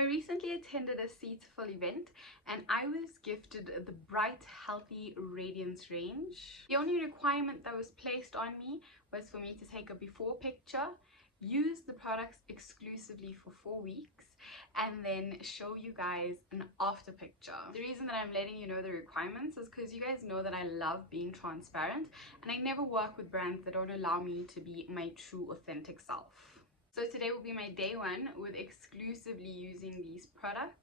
I recently attended a Cetaphil event and I was gifted the Bright Healthy Radiance range. The only requirement that was placed on me was for me to take a before picture, use the products exclusively for 4 weeks, and then show you guys an after picture. The reason that I'm letting you know the requirements is because you guys know that I love being transparent and I never work with brands that don't allow me to be my true authentic self. So today will be my day one with exclusively using these products.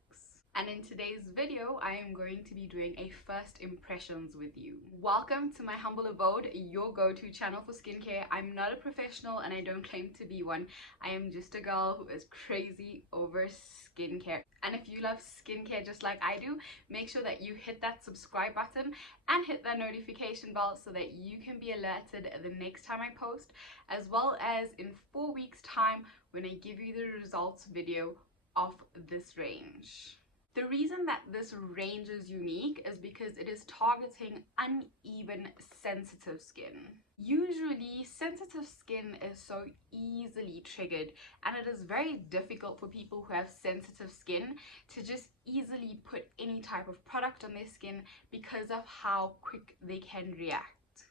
And in today's video, I am going to be doing a first impressions with you. Welcome to my humble abode, your go-to channel for skincare. I'm not a professional and I don't claim to be one. I am just a girl who is crazy over skincare. And if you love skincare just like I do, make sure that you hit that subscribe button and hit that notification bell so that you can be alerted the next time I post, as well as in 4 weeks time when I give you the results video of this range. The reason that this range is unique is because it is targeting uneven sensitive skin. Usually sensitive skin is so easily triggered and it is very difficult for people who have sensitive skin to just easily put any type of product on their skin because of how quick they can react.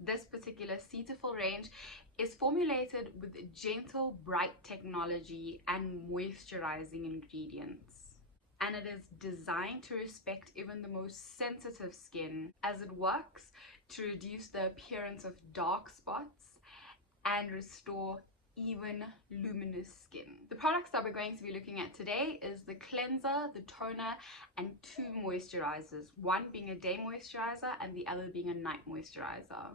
This particular Cetaphil range is formulated with gentle bright technology and moisturizing ingredients. And it is designed to respect even the most sensitive skin, as it works to reduce the appearance of dark spots and restore even luminous skin. The products that we're going to be looking at today is the cleanser, the toner, and 2 moisturizers, one being a day moisturizer and the other being a night moisturizer.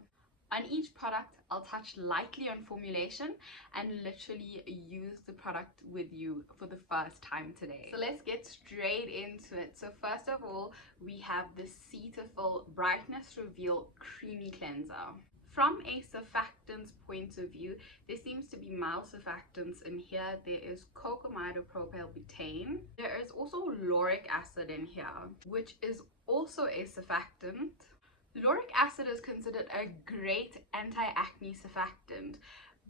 On each product, I'll touch lightly on formulation and literally use the product with you for the first time today. So let's get straight into it. So first of all, we have the Cetaphil Brightness Reveal Creamy Cleanser. From a surfactants point of view, there seems to be mild surfactants in here. There is cocamidopropylbutane. There is also lauric acid in here, which is also a surfactant. Lauric acid is considered a great anti-acne surfactant,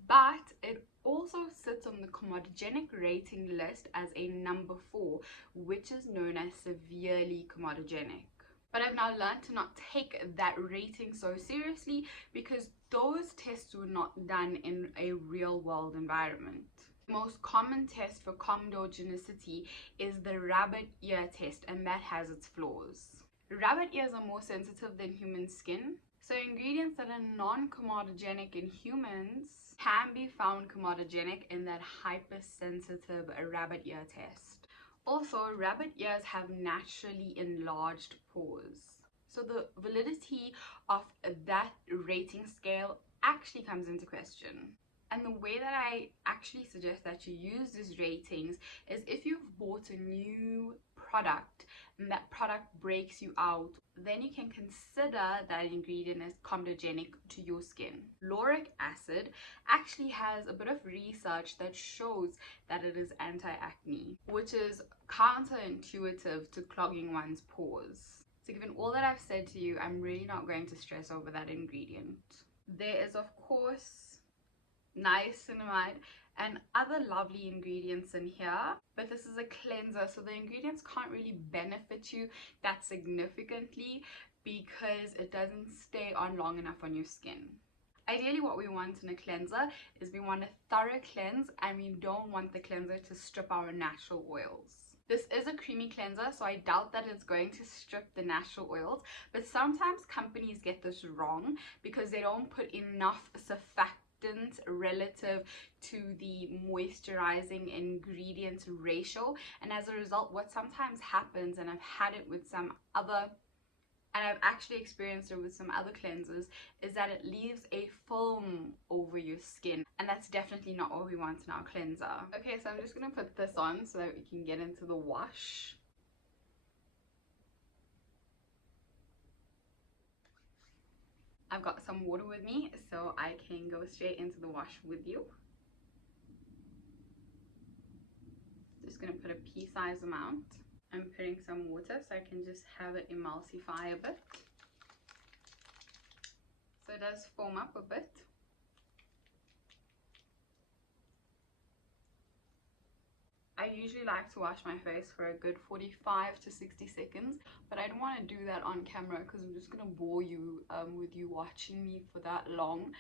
but it also sits on the comedogenic rating list as a number 4, which is known as severely comedogenic. But I've now learned to not take that rating so seriously because those tests were not done in a real world environment. The most common test for comedogenicity is the rabbit ear test, and that has its flaws. Rabbit ears are more sensitive than human skin, so ingredients that are non-comedogenic in humans can be found comedogenic in that hypersensitive rabbit ear test. Also, rabbit ears have naturally enlarged pores, so the validity of that rating scale actually comes into question. And the way that I actually suggest that you use these ratings is if you've bought a new product and that product breaks you out, then you can consider that ingredient as comedogenic to your skin. Lauric acid actually has a bit of research that shows that it is anti-acne, which is counterintuitive to clogging one's pores. So given all that I've said to you, I'm really not going to stress over that ingredient. There is of course niacinamide and other lovely ingredients in here, but this is a cleanser, so the ingredients can't really benefit you that significantly because it doesn't stay on long enough on your skin. Ideally, what we want in a cleanser is we want a thorough cleanse, and we don't want the cleanser to strip our natural oils. This is a creamy cleanser, so I doubt that it's going to strip the natural oils, but sometimes companies get this wrong because they don't put enough surfactants relative to the moisturizing ingredients ratio, and as a result what sometimes happens, and I've had it with some other, and I've actually experienced it with some other cleansers, is that it leaves a film over your skin, and that's definitely not what we want in our cleanser. Okay, so I'm just gonna put this on so that we can get into the wash. I've got some water with me so I can go straight into the wash with you. Just going to put a pea-sized amount. I'm putting some water so I can just have it emulsify a bit. So it does foam up a bit. I usually like to wash my face for a good 45 to 60 seconds, but I don't want to do that on camera because I'm just going to bore you with you watching me for that long.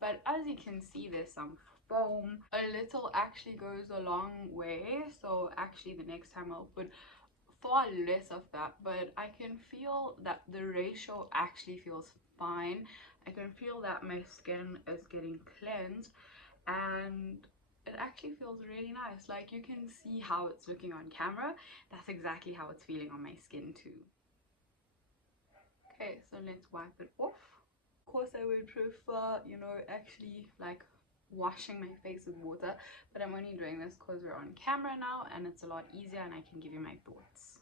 But as you can see, there's some foam. A little actually goes a long way, so actually the next time I'll put far less of that, but I can feel that the ratio actually feels fine. I can feel that my skin is getting cleansed, and it actually feels really nice. Like, you can see how it's looking on camera. That's exactly how it's feeling on my skin too. Okay, so let's wipe it off. Of course, I would prefer, you know, actually like washing my face with water, but I'm only doing this because we're on camera now and it's a lot easier and I can give you my thoughts.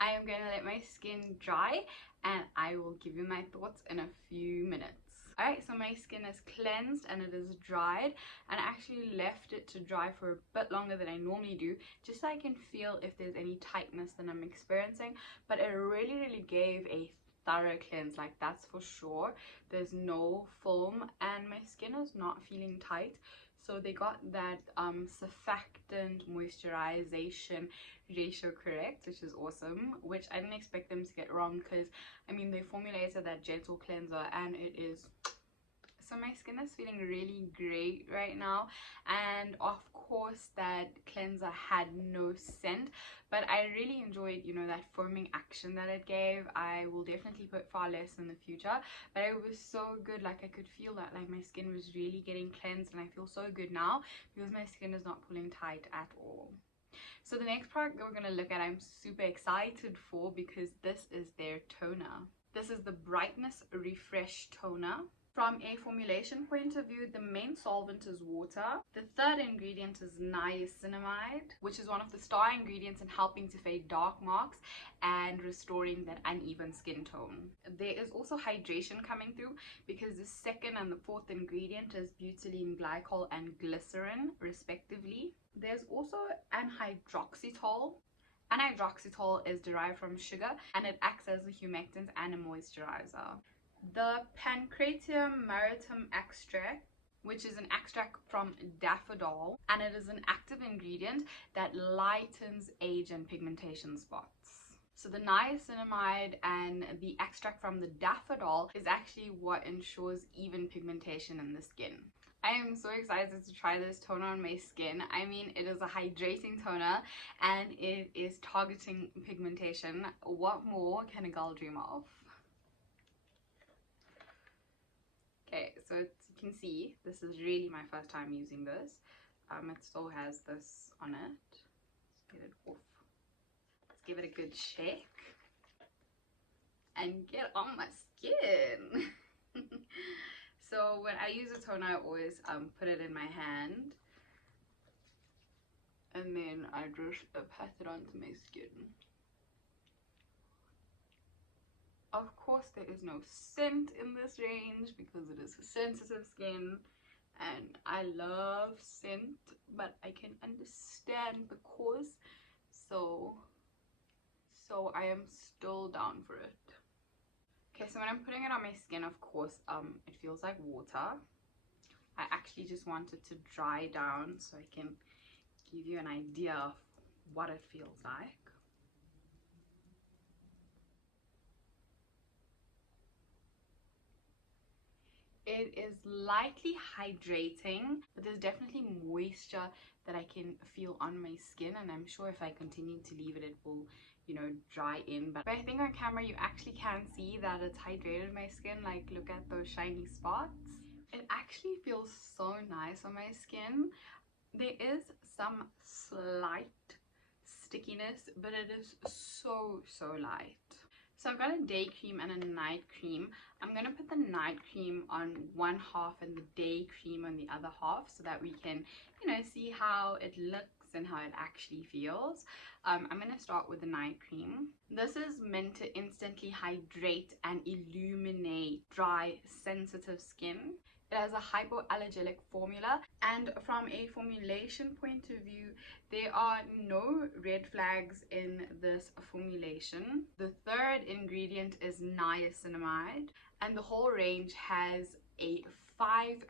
I am going to let my skin dry and I will give you my thoughts in a few minutes. Alright, so my skin is cleansed and it is dried, and I actually left it to dry for a bit longer than I normally do, just so I can feel if there's any tightness that I'm experiencing. But it really gave a thorough cleanse, like that's for sure. There's no film and my skin is not feeling tight. So they got that surfactant moisturization ratio correct, which is awesome, which I didn't expect them to get wrong, because I mean, they formulated that gentle cleanser and it is, so my skin is feeling really great right now. And of course that cleanser had no scent, but I really enjoyed, you know, that foaming action that it gave. I will definitely put far less in the future, but it was so good. Like, I could feel that like my skin was really getting cleansed, and I feel so good now because my skin is not pulling tight at all. So the next product that we're going to look at, I'm super excited for, because this is their toner. This is the Brightness Refresh Toner. From a formulation point of view, the main solvent is water. The third ingredient is niacinamide, which is one of the star ingredients in helping to fade dark marks and restoring that uneven skin tone. There is also hydration coming through, because the second and the fourth ingredient is butylene glycol and glycerin respectively. There's also anhydroxytol. Anhydroxytol is derived from sugar and it acts as a humectant and a moisturizer. The Pancratium maritim extract, which is an extract from daffodil, and it is an active ingredient that lightens age and pigmentation spots. So the niacinamide and the extract from the daffodil is actually what ensures even pigmentation in the skin. I am so excited to try this toner on my skin. I mean, it is a hydrating toner and it is targeting pigmentation. What more can a girl dream of? Okay, so as you can see, this is really my first time using this. It still has this on it. Let's get it off. Let's give it a good shake and get on my skin. So when I use a toner, I always put it in my hand and then I just pat it onto my skin. Of course, there is no scent in this range because it is for sensitive skin, and I love scent, but I can understand the cause, so I am still down for it. Okay, so when I'm putting it on my skin, of course, it feels like water. I actually just want it to dry down so I can give you an idea of what it feels like. It is lightly hydrating, but there's definitely moisture that I can feel on my skin, and I'm sure if I continue to leave it, it will, you know, dry in. But I think on camera you actually can see that it's hydrated my skin. Like, look at those shiny spots. It actually feels so nice on my skin. There is some slight stickiness, but it is so light. So I've got a day cream and a night cream. I'm going to put the night cream on one half and the day cream on the other half, so that we can, you know, see how it looks and how it actually feels. I'm going to start with the night cream. This is meant to instantly hydrate and illuminate dry, sensitive skin. It has a hypoallergenic formula, and from a formulation point of view, there are no red flags in this formulation. The third ingredient is niacinamide, and the whole range has a 5%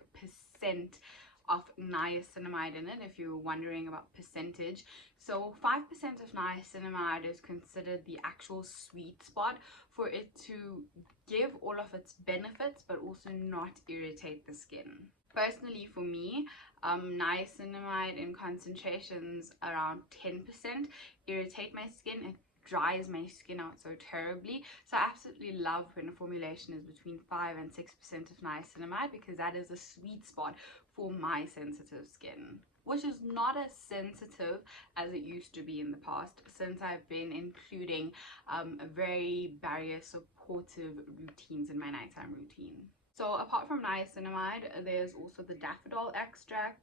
of niacinamide in it, if you're wondering about percentage. So 5% of niacinamide is considered the actual sweet spot for it to give all of its benefits but also not irritate the skin. Personally, for me, niacinamide in concentrations around 10% irritate my skin. It dries my skin out so terribly. So I absolutely love when a formulation is between 5 and 6% of niacinamide, because that is a sweet spot for my sensitive skin, which is not as sensitive as it used to be in the past, since I've been including very barrier supportive routines in my nighttime routine. So apart from niacinamide, there's also the daffodil extract.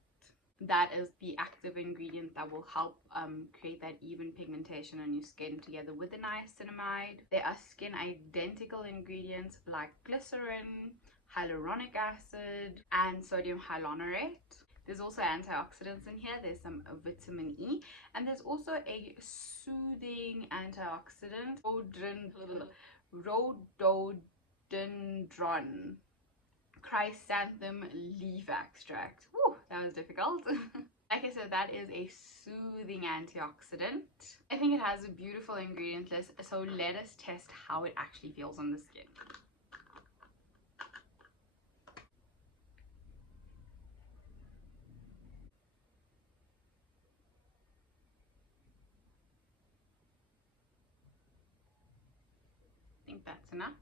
That is the active ingredient that will help create that even pigmentation on your skin together with the niacinamide. There are skin identical ingredients like glycerin, hyaluronic acid, and sodium hyaluronate. There's also antioxidants in here. There's some vitamin E, and there's also a soothing antioxidant, rhododendron chrysanthemum leaf extract. Woo, that was difficult. Like I said, that is a soothing antioxidant. I think it has a beautiful ingredient list, so let us test how it actually feels on the skin. I think that's enough.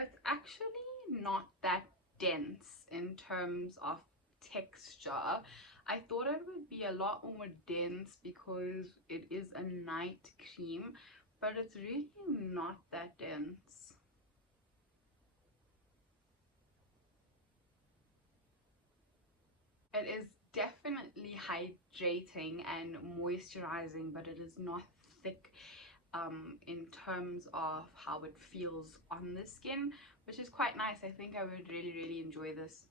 It's actually not that dense in terms of texture. I thought it would be a lot more dense because it is a night cream, but it's really not that dense. It is definitely hydrating and moisturizing, but it is not thick in terms of how it feels on the skin, which is quite nice. I think I would really enjoy this.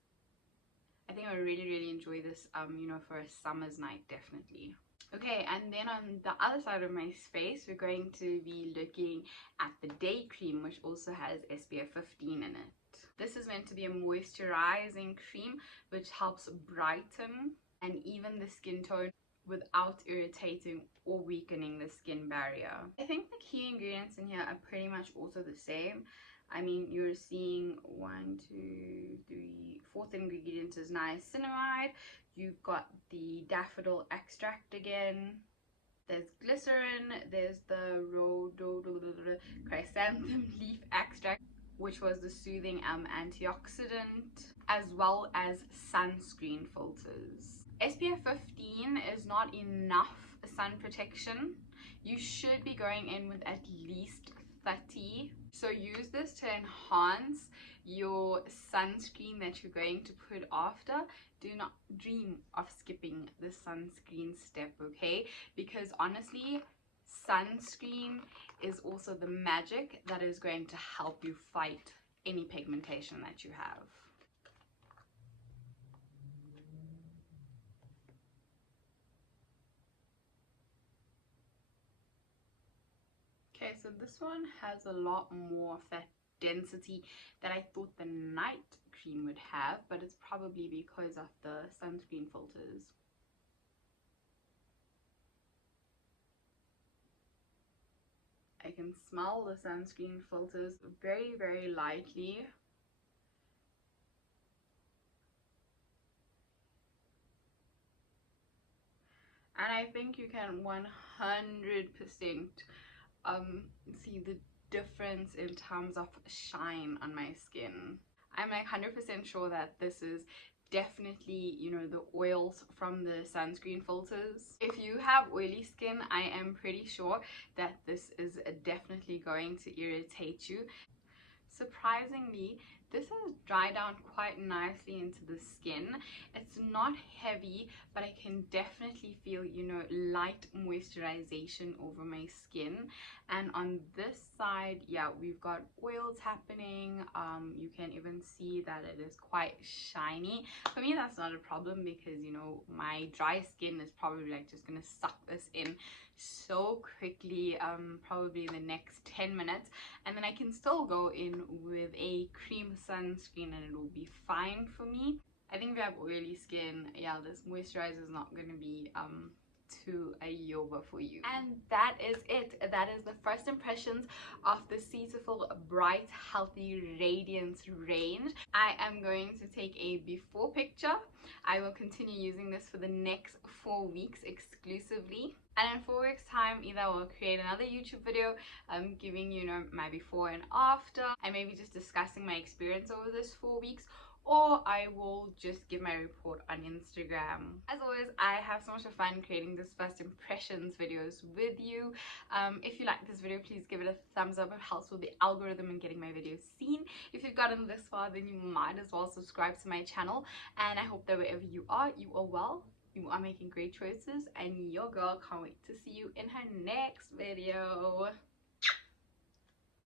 I think I would really enjoy this you know, for a summer's night, definitely. Okay, and then on the other side of my face, we're going to be looking at the day cream, which also has SPF 15 in it. This is meant to be a moisturizing cream which helps brighten and even the skin tone without irritating or weakening the skin barrier. I think the key ingredients in here are pretty much also the same. I mean, you're seeing 1, 2, 3, fourth ingredient is niacinamide. You've got the daffodil extract again. There's glycerin. There's the chrysanthemum leaf extract, which was the soothing antioxidant, as well as sunscreen filters. SPF 15 is not enough sun protection. You should be going in with at least 30. So use this to enhance your sunscreen that you're going to put after. Do not dream of skipping the sunscreen step, okay? Because honestly, sunscreen is also the magic that is going to help you fight any pigmentation that you have. Okay, so this one has a lot more of that density that I thought the night cream would have, but it's probably because of the sunscreen filters. I can smell the sunscreen filters very lightly. And I think you can 100% see the difference in terms of shine on my skin. I'm like 100% sure that this is definitely, you know, the oils from the sunscreen filters. If you have oily skin, I am pretty sure that this is definitely going to irritate you. Surprisingly, this has dried down quite nicely into the skin. It's not heavy, but I can definitely feel, you know, light moisturization over my skin. And on this side, yeah, we've got oils happening. You can even see that it is quite shiny. For me, that's not a problem because, you know, my dry skin is probably like just gonna suck this in so quickly, probably in the next 10 minutes, and then I can still go in with a cream sunscreen and it will be fine for me. I think if you have oily skin, yeah, this moisturizer is not going to be too ayova for you. And that is it. That is the first impressions of the Cetaphil Bright Healthy Radiance range. I am going to take a before picture. I will continue using this for the next 4 weeks exclusively, and in 4 weeks time either I will create another YouTube video giving, you know, my before and after, and maybe just discussing my experience over this 4 weeks, or I will just give my report on Instagram. As always, I have so much fun creating this first impressions videos with you. If you like this video, please give it a thumbs up. It helps with the algorithm and getting my videos seen. If you've gotten this far, then you might as well subscribe to my channel, and I hope that wherever you are well, you are making great choices, and your girl can't wait to see you in her next video.